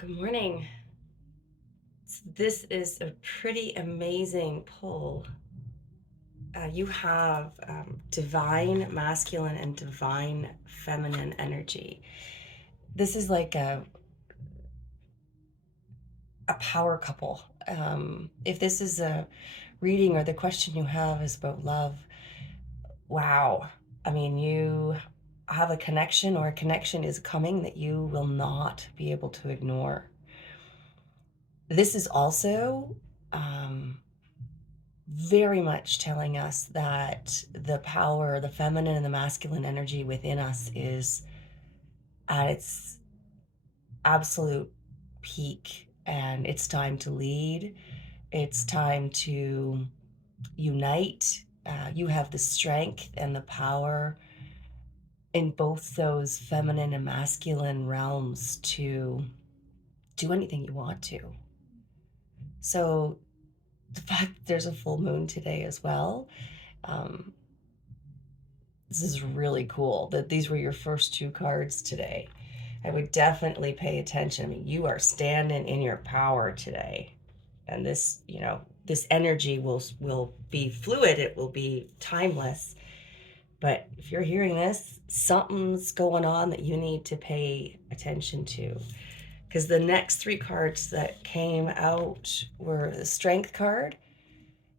Good morning. This is a pretty amazing pull. You have divine masculine and divine feminine energy. This is like a power couple. If this is a reading or the question you have is about love, wow. I mean, you have a connection or a connection is coming that you will not be able to ignore. This is also um, very much telling us that the power, the feminine and the masculine energy within us is at its absolute peak, and it's time to lead. It's time to unite. You have the strength and the power in both those feminine and masculine realms to do anything you want to. So, the fact that there's a full moon today as well, um, this is really cool that these were your first two cards today. I would definitely pay attention. I mean, you are standing in your power today. And this energy will be fluid, it will be timeless. But if you're hearing this, something's going on that you need to pay attention to. Because the next three cards that came out were the Strength card.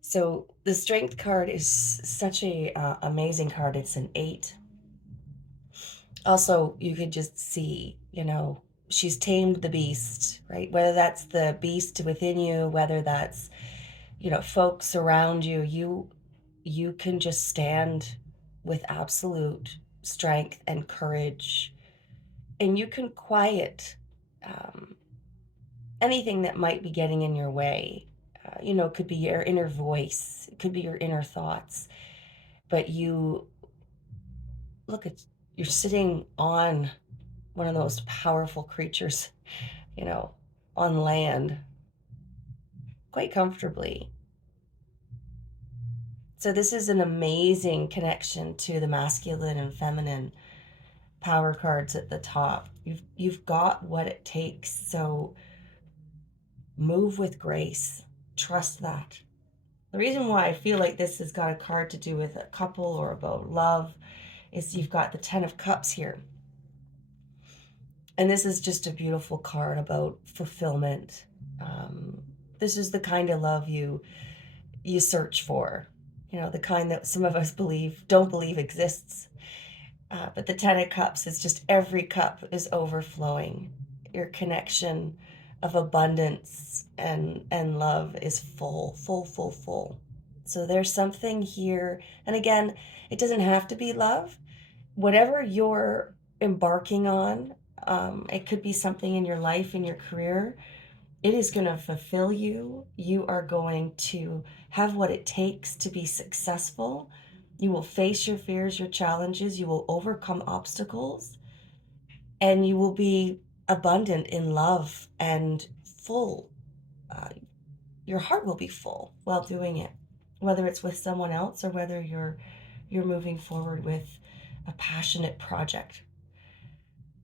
So the Strength card is such a amazing card. It's an eight. Also, you could just see, she's tamed the beast, right? Whether that's the beast within you, whether that's, folks around you, you can just stand with absolute strength and courage, and you can quiet um, anything that might be getting in your way. It could be your inner voice, it could be your inner thoughts, but look at you're sitting on one of the most powerful creatures, you know, on land quite comfortably. So this is an amazing connection to the masculine and feminine power cards at the top. You've got what it takes. So move with grace. Trust that. The reason why I feel like this has got a card to do with a couple or about love is you've got the 10 of Cups here. And this is just a beautiful card about fulfillment. Um, this is the kind of love you search for, the kind that some of us don't believe exists. But the 10 of Cups is just every cup is overflowing. Your connection of abundance and love is full, full, full, full. So there's something here. And again, it doesn't have to be love. Whatever you're embarking on, it could be something in your life, in your career. It is going to fulfill you. You are going to have what it takes to be successful. You will face your fears, your challenges. You will overcome obstacles, and you will be abundant in love and full. Uh, your heart will be full while doing it, whether it's with someone else or whether you're moving forward with a passionate project.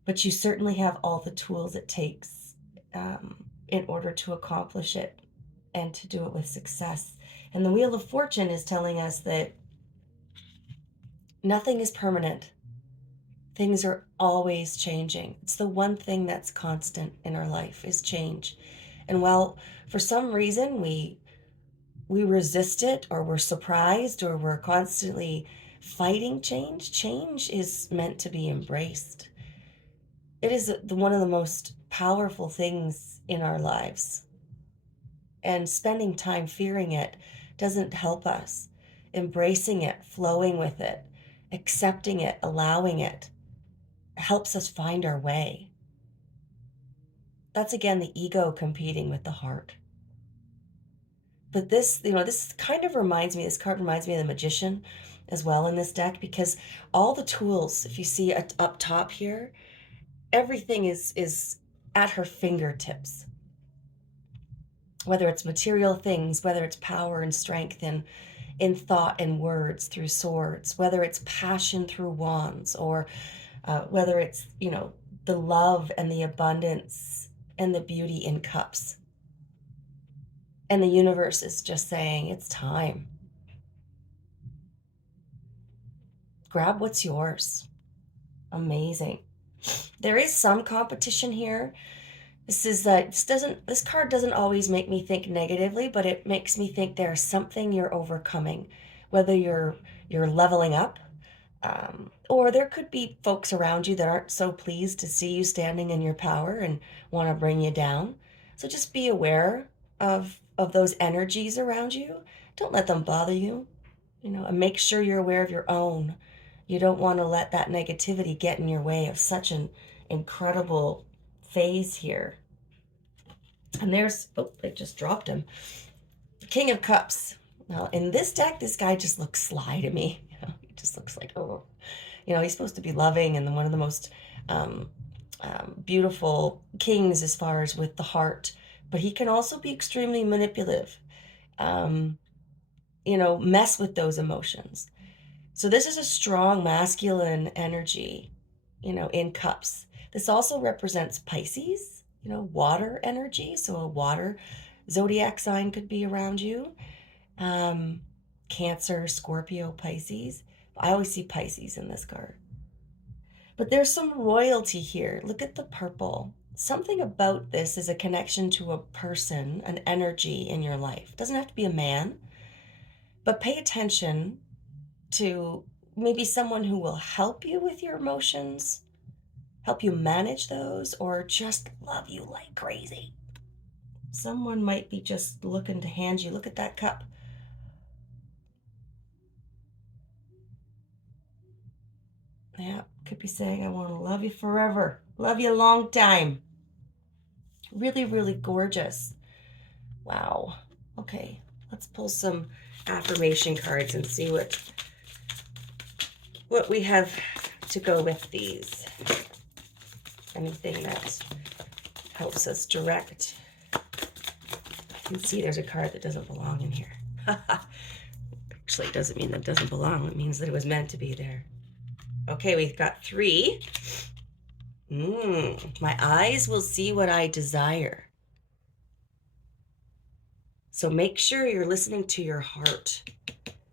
But you certainly have all the tools it takes in order to accomplish it and to do it with success. And the Wheel of Fortune is telling us that nothing is permanent. Things are always changing. It's the one thing that's constant in our life is change. And while for some reason we resist it, or we're surprised, or we're constantly fighting change, change is meant to be embraced. It is one of the most powerful things in our lives. And spending time fearing it doesn't help us. Embracing it, flowing with it, accepting it, allowing it helps us find our way. That's again the ego competing with the heart. But this kind of reminds me, this card reminds me of the Magician as well in this deck, because all the tools, if you see up top here, everything is at her fingertips. Whether it's material things, whether it's power and strength in thought and words through swords, whether it's passion through wands, or whether it's, the love and the abundance and the beauty in cups. And the universe is just saying, it's time. Grab what's yours. Amazing. There is some competition here. This card doesn't always make me think negatively, but it makes me think there's something you're overcoming, whether you're leveling up, or there could be folks around you that aren't so pleased to see you standing in your power and want to bring you down. So just be aware of those energies around you. Don't let them bother you, and make sure you're aware of your own. You don't want to let that negativity get in your way of such an incredible phase here. And I just dropped him. King of Cups. Now, in this deck, this guy just looks sly to me. He just looks like, oh, he's supposed to be loving and one of the most beautiful kings as far as with the heart, but he can also be extremely manipulative, mess with those emotions. So this is a strong masculine energy, in cups. This also represents Pisces, water energy. So a water zodiac sign could be around you. Cancer, Scorpio, Pisces. I always see Pisces in this card. But there's some royalty here. Look at the purple. Something about this is a connection to a person, an energy in your life. It doesn't have to be a man, but pay attention to maybe someone who will help you with your emotions, help you manage those, or just love you like crazy. Someone might be just looking to hand you, look at that cup. Yeah, could be saying, I want to love you forever, love you a long time. Really, really gorgeous. Wow. Okay, let's pull some affirmation cards and see what we have to go with these. Anything that helps us direct. You can see there's a card that doesn't belong in here. Actually, it doesn't mean that it doesn't belong. It means that it was meant to be there. Okay, we've got 3. My eyes will see what I desire. So make sure you're listening to your heart.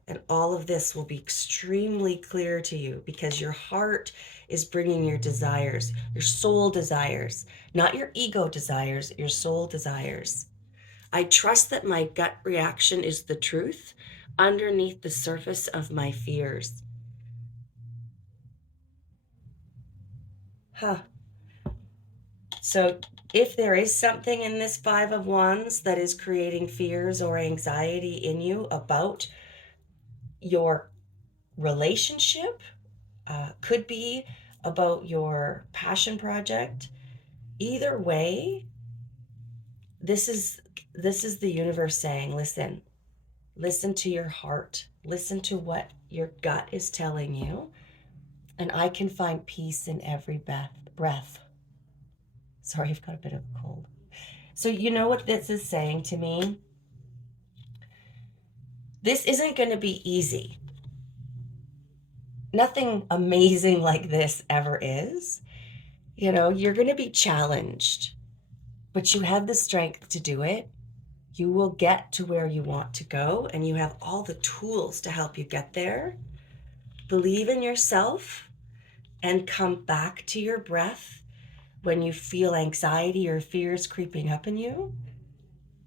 And all of this will be extremely clear to you because your heart is bringing your desires, your soul desires, not your ego desires, your soul desires. I trust that my gut reaction is the truth underneath the surface of my fears. So if there is something in this 5 of Wands that is creating fears or anxiety in you about your relationship, could be about your passion project, either way, this is the universe saying, listen to your heart, listen to what your gut is telling you, and I can find peace in every breath. Sorry, I've got a bit of a cold. So you know what this is saying to me? This isn't going to be easy. Nothing amazing like this ever is. You're going to be challenged, but you have the strength to do it. You will get to where you want to go, and you have all the tools to help you get there. Believe in yourself and come back to your breath when you feel anxiety or fears creeping up in you.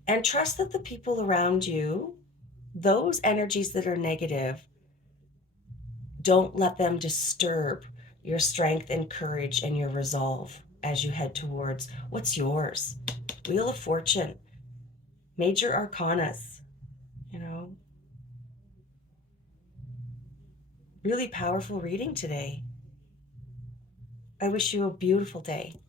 And trust that the people around you, those energies that are negative, don't let them disturb your strength and courage and your resolve as you head towards what's yours. Wheel of Fortune, major arcanas, really powerful reading today. I wish you a beautiful day.